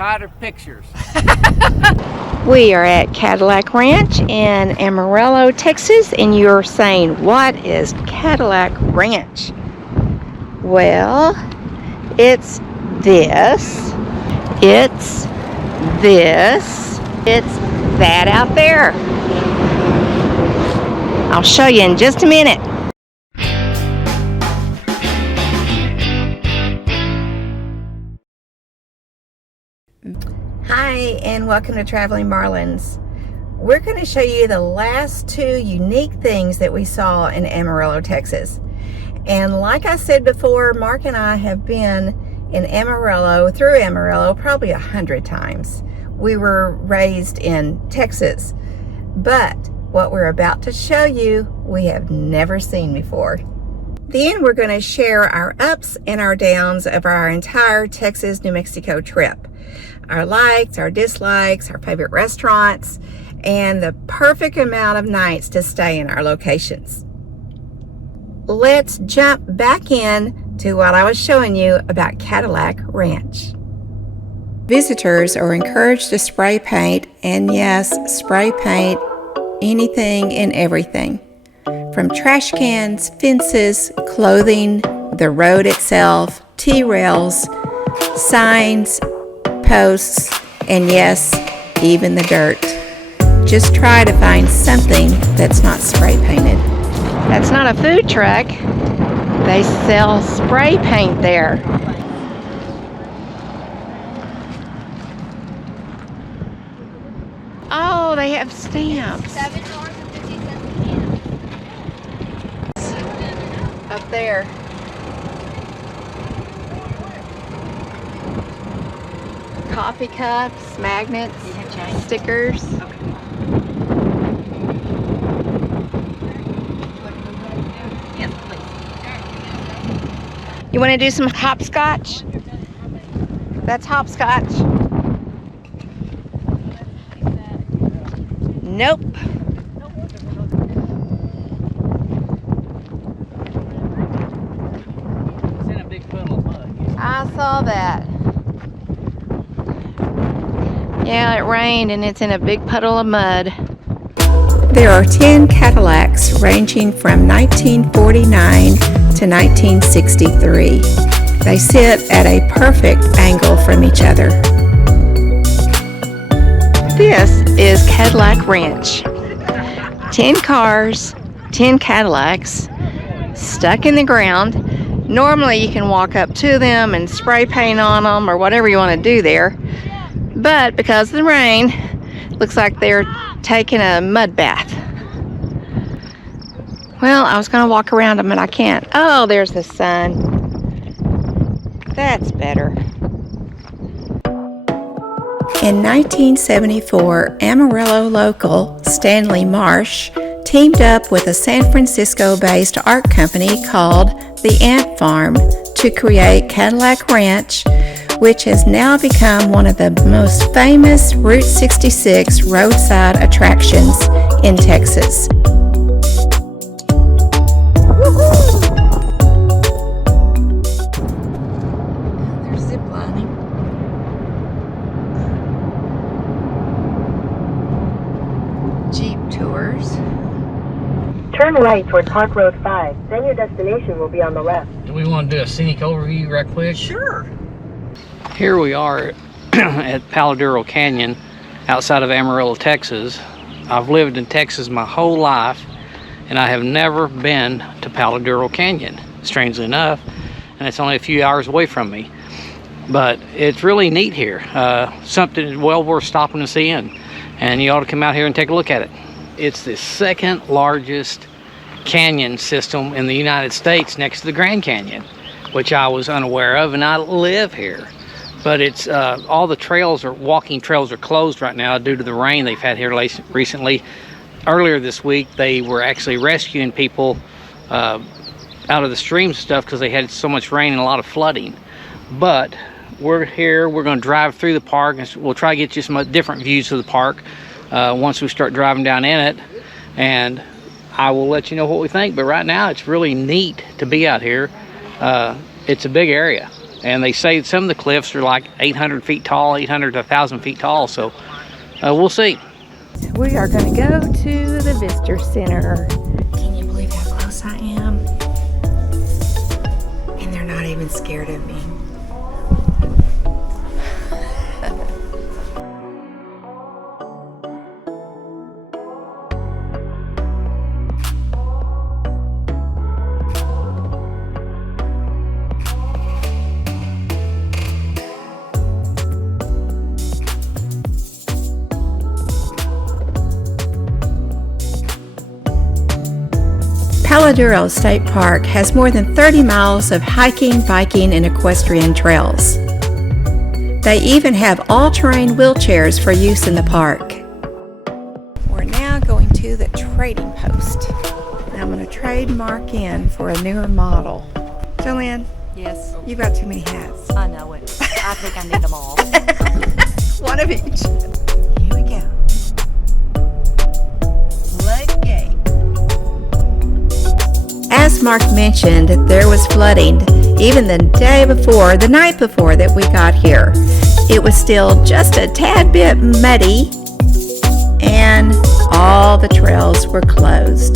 tired of pictures. We are at Cadillac Ranch in Amarillo, Texas, and you're saying, what is Cadillac Ranch? Well, it's this, it's this, it's that out there. I'll show you in just a minute. Hi, and welcome to Traveling Marlins. We're going to show you the last two unique things that we saw in Amarillo, Texas. And like I said before, Mark and I have been in Amarillo, through Amarillo, probably 100 times. We were raised in Texas, but what we're about to show you, we have never seen before. Then we're going to share our ups and our downs of our entire Texas-New Mexico trip. Our likes, our dislikes, our favorite restaurants, and the perfect amount of nights to stay in our locations. Let's jump back in to what I was showing you about Cadillac Ranch. Visitors are encouraged to spray paint, and yes, spray paint anything and everything. From trash cans, fences, clothing, the road itself, T-rails, signs, posts, and yes, even the dirt. Just try to find something that's not spray painted. That's not a food truck. They sell spray paint there. Oh, they have stamps. Up there. Coffee cups, magnets, stickers. You want to do some hopscotch? That's hopscotch. Nope. It's in a big puddle of mud. I saw that. Yeah, it rained and it's in a big puddle of mud. There are 10 Cadillacs ranging from 1949 to 1963. They sit at a perfect angle from each other. This is Cadillac Ranch. 10 cars, 10 Cadillacs, stuck in the ground. Normally you can walk up to them and spray paint on them or whatever you want to do there. But because of the rain, looks like they're taking a mud bath. Well, I was going to walk around them, but I can't. Oh, there's the sun. That's better. In 1974, Amarillo local Stanley Marsh teamed up with a San Francisco-based art company called The Ant Farm to create Cadillac Ranch, which has now become one of the most famous Route 66 roadside attractions in Texas. They're ziplining. Jeep tours. Turn right toward Park Road 5, then your destination will be on the left. Do we want to do a scenic overview right quick? Sure. Here we are at Palo Duro Canyon outside of Amarillo, Texas. I've lived in Texas my whole life and I have never been to Palo Duro Canyon, strangely enough, and it's only a few hours away from me. But it's really neat here, something well worth stopping and seeing, and you ought to come out here and take a look at it. It's the second largest canyon system in the United States next to the Grand Canyon, which I was unaware of, and I live here. But it's all the trails walking trails are closed right now due to the rain they've had here recently. Earlier this week, they were actually rescuing people out of the streams and stuff because they had so much rain and a lot of flooding. But we're here, we're going to drive through the park, and we'll try to get you some different views of the park once we start driving down in it. And I will let you know what we think. But right now, it's really neat to be out here. It's a big area. And they say some of the cliffs are like 800 feet tall, 800 to 1,000 feet tall. So we'll see. We are going to go to the visitor center. Can you believe how close I am? And they're not even scared of me. Palo Duro State Park has more than 30 miles of hiking, biking, and equestrian trails. They even have all-terrain wheelchairs for use in the park. We're now going to the trading post. I'm going to trade Mark in for a newer model. Jo Lynne, Yes, you've got too many hats. I know it. I think I need them all. One of each. Here we go. Let's go. As Mark mentioned, there was flooding even the night before that we got here. It was still just a tad bit muddy and all the trails were closed.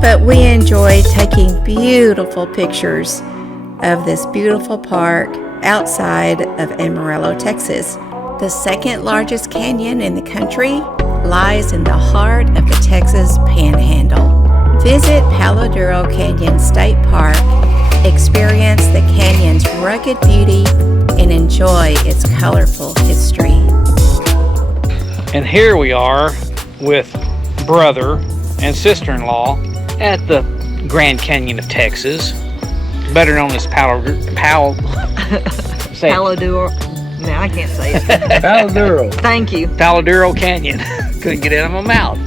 But we enjoyed taking beautiful pictures of this beautiful park outside of Amarillo, Texas. The second largest canyon in the country lies in the heart of the Texas Panhandle. Visit Palo Duro Canyon State Park, experience the canyon's rugged beauty, and enjoy its colorful history. And here we are with brother and sister-in-law at the Grand Canyon of Texas, better known as Palo Duro. No, I can't say it. Palo Duro. Thank you. Palo Duro Canyon. Couldn't get it out of my mouth.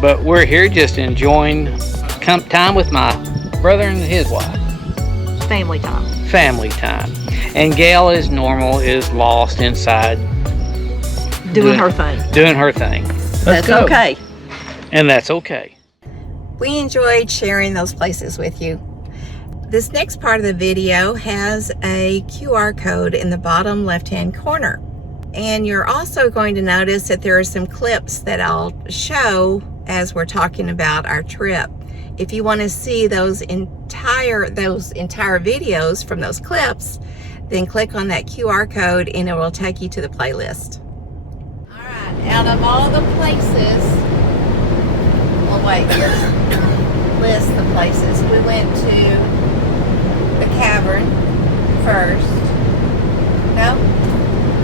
But we're here just enjoying time with my brother and his wife. Family time. Family time. And Gail, as normal, is lost inside. Doing her thing. Doing her thing. That's okay. And that's okay. We enjoyed sharing those places with you. This next part of the video has a QR code in the bottom left-hand corner. And you're also going to notice that there are some clips that I'll show as we're talking about our trip. If you want to see those entire videos from those clips, then click on that QR code and it will take you to the playlist. All right, out of all the places, well wait, here's list the places. We went to the cavern first. No?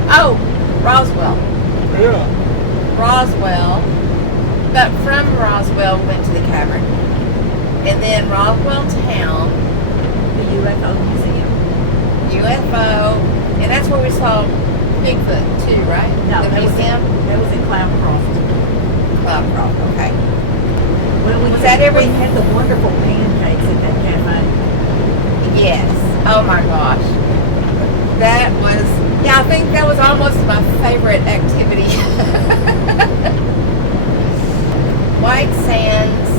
Oh, Roswell. Yeah. Roswell. But from Roswell, we went to the cavern. And then Roswell Town. The UFO Museum. UFO. And that's where we saw Bigfoot too, right? No, the museum? That was in Cloudcroft. Cloudcroft, okay. Well, we had the wonderful pancakes at that cafe. Yes. Oh my gosh. That was, I think that was almost my favorite activity. White Sands,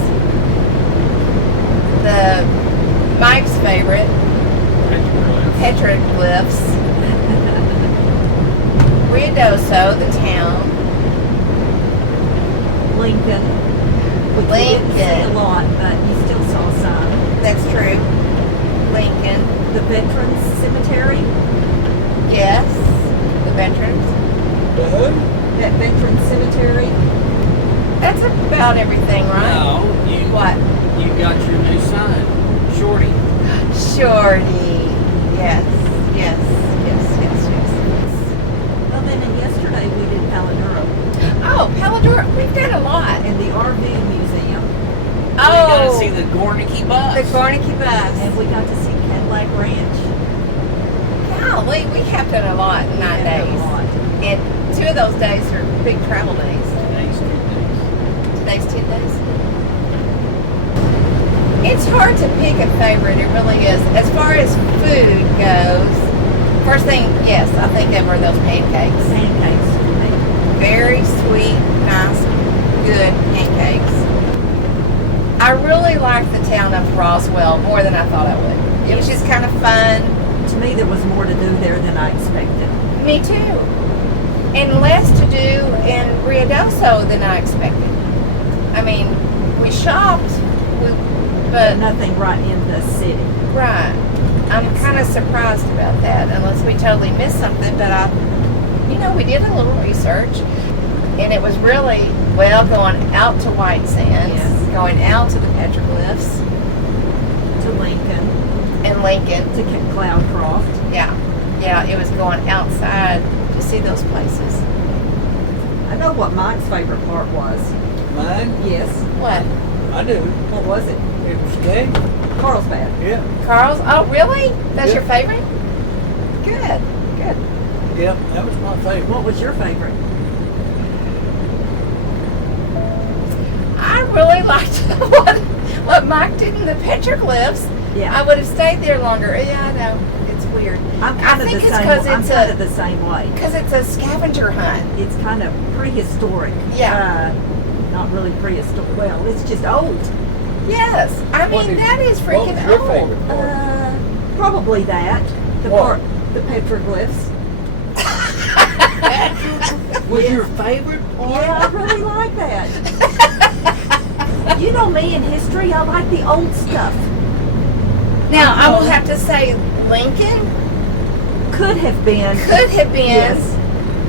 Mike's favorite, petroglyphs, Ruidoso, the town, Lincoln. We didn't see a lot, but you still saw some. That's true. Lincoln. The Veterans Cemetery. Yes. The Veterans. That Veterans Cemetery. That's about everything, right? No, What? you got your new sign, Shorty. Shorty. Yes. Yes. Yes. Yes. Yes. Well, then yesterday we did Palo Duro Oh, Palo Duro. We've done a lot. and the RV Museum. You got to Oh, see the Gornicky bus. the Gornicky bus. And we got to see Cadillac Ranch. Golly, we have done a lot in 9 We did a days. lot. And 2 of those days are big travel days. Today's 2 days. Today's 10 days. It's hard to pick a favorite, it really is. As far as food goes, first thing, yes, I think of are those pancakes. Pancakes. Very sweet, nice, good pancakes. I really like the town of Roswell more than I thought I would. It was just kind of fun. To me, there was more to do there than I expected. Me too. And less to do in Ruidoso than I expected. I mean, we shopped, but Nothing right in the city. right. I'm kind of surprised about that, unless we totally missed something. But we did a little research, and it was really going out to White Sands, Yes. going out to the petroglyphs To Lincoln, and Lincoln. to Cloudcroft. Yeah, it was going outside to see those places. I know what Mike's favorite part was. Mine? Yes. What? I do. What was it? It was gay. Carlsbad. Yeah. Carl's? Oh, really? That's Yeah. your favorite? Good. Yep, that was my favorite. What was your favorite? I really liked what Mike did in the petroglyphs. Yeah. I would have stayed there longer. Yeah, I know. It's weird. I'm kind of think the it's same. 'cause I'm it's kind a- of the same way. Because it's a scavenger hunt. It's kind of prehistoric. Yeah. Not really prehistoric. Well, it's just old. Yes. I What mean, did- that is what freaking was your old. favorite part? Probably that. What? The petroglyphs. Was your favorite part? Yeah, I really like that. You know me in history, I like the old stuff. Now, I will have to say, Lincoln Could have been. could have been, Yes.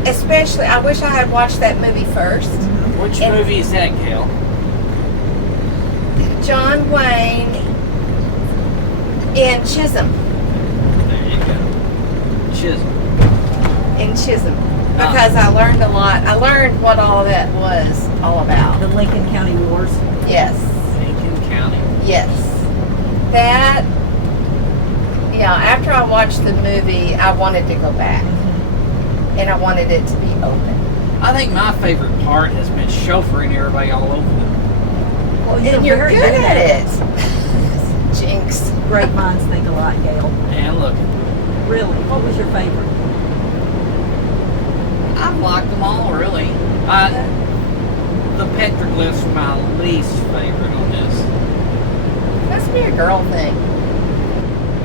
especially, I wish I had watched that movie first. Which And- movie is that, Kel? John Wayne in Chisholm. There you go. Chisholm. In Chisholm. Because I learned a lot. I learned what all that was all about. The Lincoln County Wars. Yes. Lincoln County. Yes. That, after I watched the movie, I wanted to go back. And I wanted it to be open. I think my favorite part has been chauffeuring everybody all over them. Well, And you're very good at it. Jinx. Great minds think alike, Gail. And look, Really, what was your favorite? I've liked them all, really. The petroglyphs are my least favorite on this. Must be a girl thing.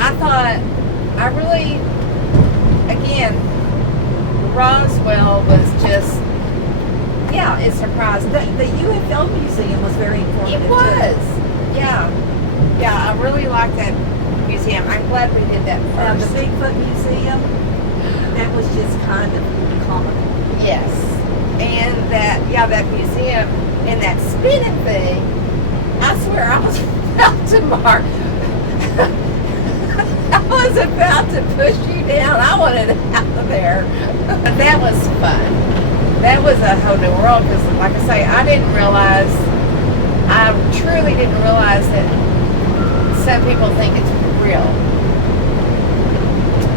I thought, again, Roswell was just, it surprised me. The UFO Museum was very It informative. was. Yeah, I really like that museum. I'm glad we did that The first. Bigfoot Museum, that was just kind of comical. Yes. And that museum and that spinning thing, I swear I was about to mark. I was about to push you down. I wanted out of there. But that was fun. That was a whole new world because, like I say, I truly didn't realize that some people think it's real.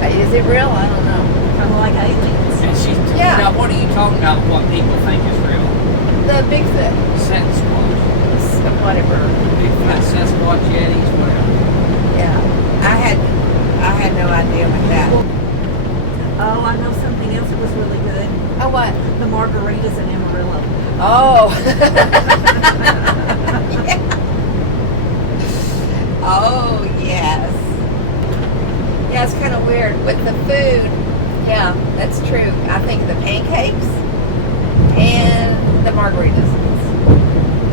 Is it real? I don't know. Kind of like aliens. And she's, Yeah. now what are you talking about what people think is real? The Bigfoot, Sasquatch. whatever. Bigfoot, Sasquatch, Yetis, whatever. Yeah, I had no idea what that. Oh, I know something else that was really good. Oh, what? The margaritas in Amarillo. Oh. Yeah. Oh, yes. Yeah, it's kind of weird with the food. Yeah, that's true. I think the pancakes and the margaritas.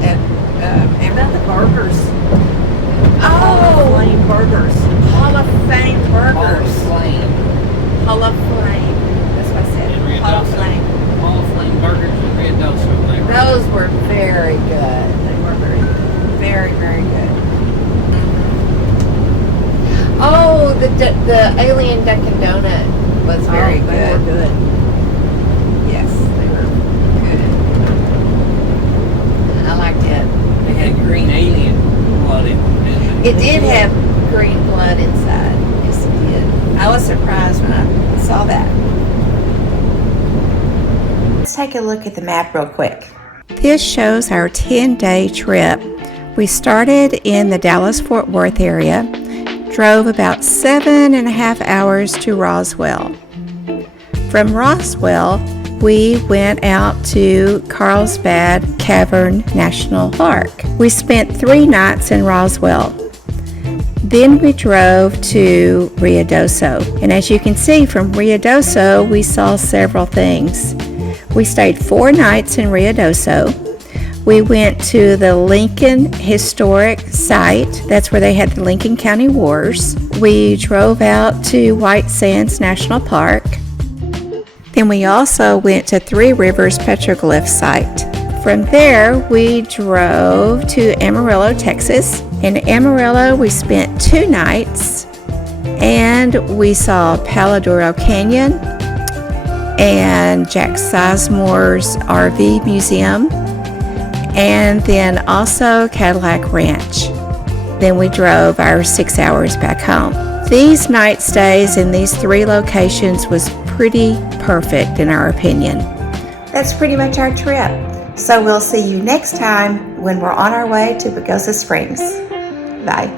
And About the burgers. oh, Flame burgers. Hall of Fame burgers. Flame. Hall of Flame. That's what I said. And Hall of Ruidoso. Flame. Hall of Flame burgers and Ruidoso. They were Those were very good. They were very good. Very, very good. Oh, the alien Dunkin' Donut was very They good. were good. Yes, they were good. I liked it. They had green alien blood in them, didn't they? It did have green blood inside. Yes, it did. I was surprised when I saw that. Let's take a look at the map real quick. This shows our 10-day trip. We started in the Dallas-Fort Worth area, drove about 7.5 hours to Roswell. From Roswell, we went out to Carlsbad Cavern National Park. We spent 3 nights in Roswell. Then we drove to Ruidoso, and as you can see from Ruidoso, we saw several things. We stayed 4 nights in Ruidoso. We went to the Lincoln Historic Site. That's where they had the Lincoln County Wars. We drove out to White Sands National Park. Then we also went to Three Rivers Petroglyph Site. From there, we drove to Amarillo, Texas. In Amarillo, we spent 2 nights, and we saw Palo Duro Canyon and Jack Sizemore's RV Museum, and then also Cadillac Ranch. Then we drove our 6 hours back home. These night stays in these 3 locations was pretty perfect in our opinion. That's pretty much our trip. So we'll see you next time when we're on our way to Pagosa Springs. Bye.